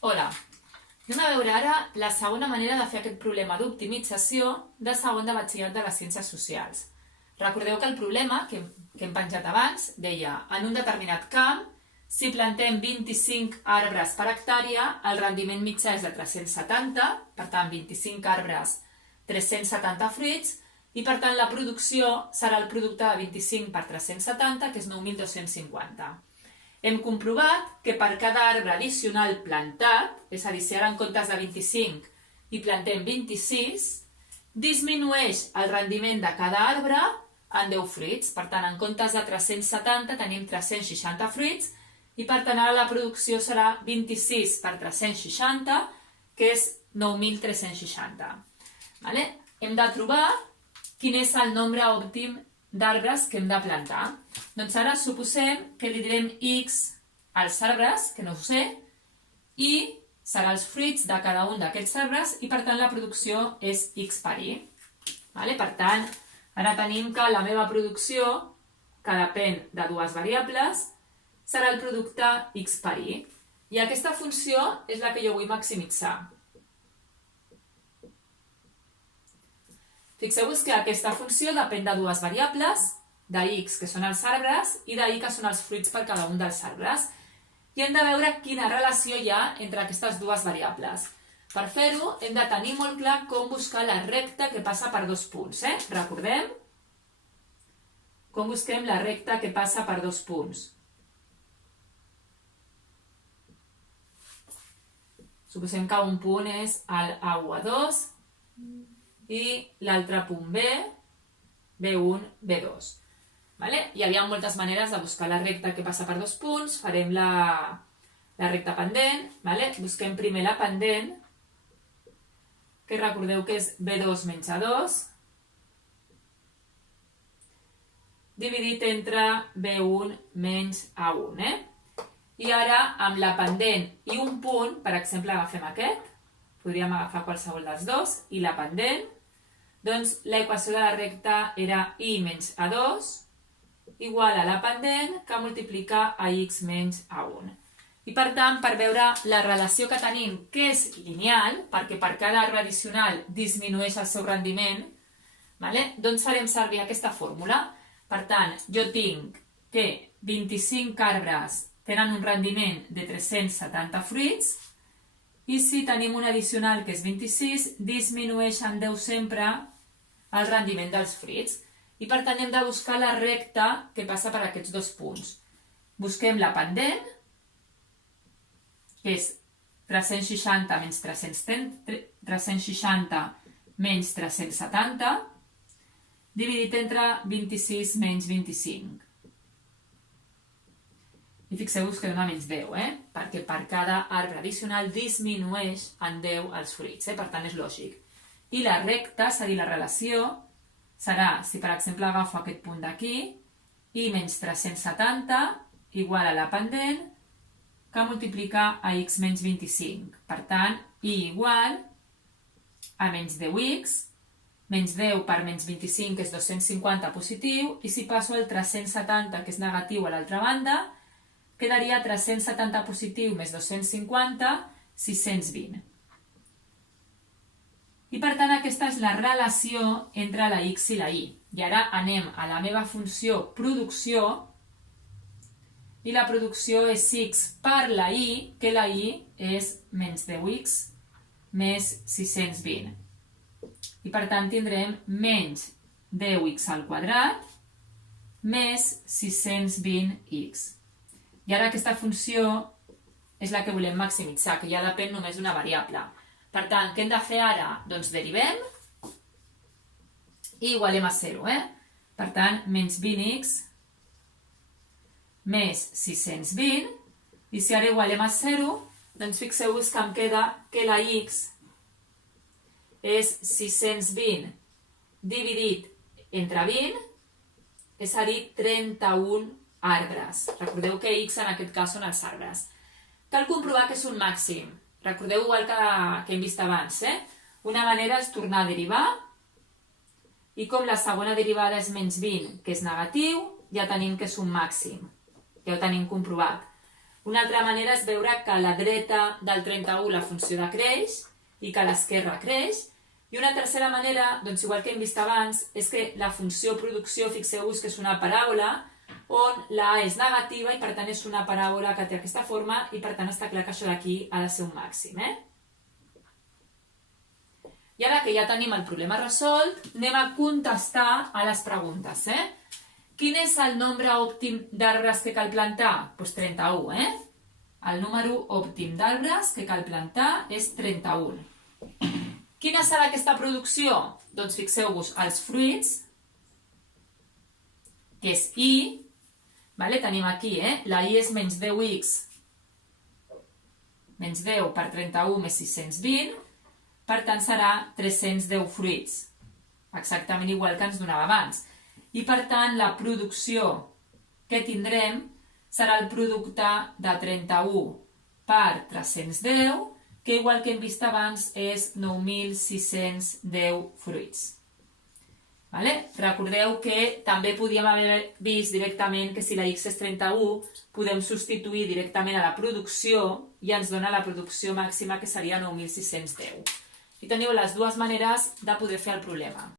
Hola, anem a veure ara la segona manera de fer aquest problema d'optimització de segon de batxillerat de les ciències socials. Recordeu que el problema que hem penjat abans deia en un determinat camp, si plantem 25 arbres per hectàrea, el rendiment mitjà és de 370, per tant 25 arbres, 370 fruits, i per tant la producció serà el producte de 25 per 370, que és 9.250. Hem comprovat que per cada arbre addicional plantat, és a dir, si ara en comptes de 25 hi plantem 26, disminueix el rendiment de cada arbre en 10 fruits. Per tant, en comptes de 370 tenim 360 fruits i per tant ara la producció serà 26 per 360, que és 9.360. Hem de trobar quin és el nombre òptim d'arbres que hem de plantar. Doncs ara suposem que li direm X als arbres, que no ho sé, i serà els fruits de cada un d'aquests arbres i per tant la producció és X per Y. Per tant, ara tenim que la meva producció, que depèn de dues variables, serà el producte X per Y. I aquesta funció és la que jo vull maximitzar. Fixeu-vos que aquesta funció depèn de dues variables, de x, que són els arbres, i de y, que són els fruits per cada un dels arbres. I hem de veure quina relació hi ha entre aquestes dues variables. Per fer-ho, hem de tenir molt clar com buscar la recta que passa per dos punts. Recordem? Com busquem la recta que passa per dos punts? Suposem que un punt és el A1, i l'altre punt B, B1, B2. Hi havia moltes maneres de buscar la recta que passa per dos punts. Farem la recta pendent. Busquem primer la pendent, que recordeu que és B2 menys A2, dividit entre B1 menys A1. I ara, amb la pendent i un punt, per exemple, agafem aquest, podríem agafar qualsevol dels dos, i la pendent, doncs l'equació de la recta era I menys A2 igual a la pendent que multiplica a X menys A1. I per tant, per veure la relació que tenim, que és lineal, perquè per cada arbre addicional disminueix el seu rendiment, doncs farem servir aquesta fórmula. Per tant, jo tinc que 25 arbres tenen un rendiment de 370 fruits, i si tenim un addicional que és 26, disminueix en 10 sempre el rendiment dels fruits. I per tant hem de buscar la recta que passa per aquests dos punts. Busquem la pendent, que és 360 menys 370, dividit entre 26 menys 25. I fixeu-vos que dona menys 10, perquè per cada arbre addicional disminueix en 10 els fruits, per tant és lògic. I la recta, és a dir, la relació, serà, si per exemple agafo aquest punt d'aquí, I menys 370 igual a la pendent, que multiplica a X menys 25. Per tant, I igual a menys 10X, menys 10 per menys 25 és 250 positiu, i si passo el 370, que és negatiu a l'altra banda, quedaria 370 positiu més 250, 620. I per tant aquesta és la relació entre la x i la y. I ara anem a la meva funció producció, i la producció és x per la y, que la y és menys 10x més 620. I per tant tindrem menys 10x al quadrat més 620x. I ara aquesta funció és la que volem maximitzar, que ja depèn només d'una variable. Per tant, què hem de fer ara? Doncs derivem i igualem a 0. Per tant, menys 20x més 620, i si ara igualem a 0, doncs fixeu-vos que em queda que la x és 620 dividit entre 20, és a dir, 31 arbres. Recordeu que x en aquest cas són els arbres. Cal comprovar que és un màxim. Recordeu igual que hem vist abans. Una manera és tornar a derivar, i com la segona derivada és menys 20, que és negatiu, ja tenim que és un màxim. Ja ho tenim comprovat. Una altra manera és veure que a la dreta del 31 la funció decreix i que a l'esquerra creix. I una tercera manera, doncs igual que hem vist abans, és que la funció producció, fixeu-vos que és una paràbola on la A és negativa i per tant és una paràbola que té aquesta forma i per tant està clar que això d'aquí ha de ser un màxim. I ara que ja tenim el problema resolt, anem a contestar a les preguntes. Quin és el nombre òptim d'arbres que cal plantar? Doncs 31, El número òptim d'arbres que cal plantar és 31. Quina serà aquesta producció? Doncs fixeu-vos, els fruits, que és I, tenim aquí, la I és menys 10x, menys 10 per 31 més 620, per tant serà 310 fruits, exactament igual que ens donava abans. I per tant la producció que tindrem serà el producte de 31 per 310, que igual que hem vist abans és 9.610 fruits. Recordeu que també podíem haver vist directament que si la x és 31 podem substituir directament a la producció i ens dona la producció màxima que seria 9.610. I teniu les dues maneres de poder fer el problema.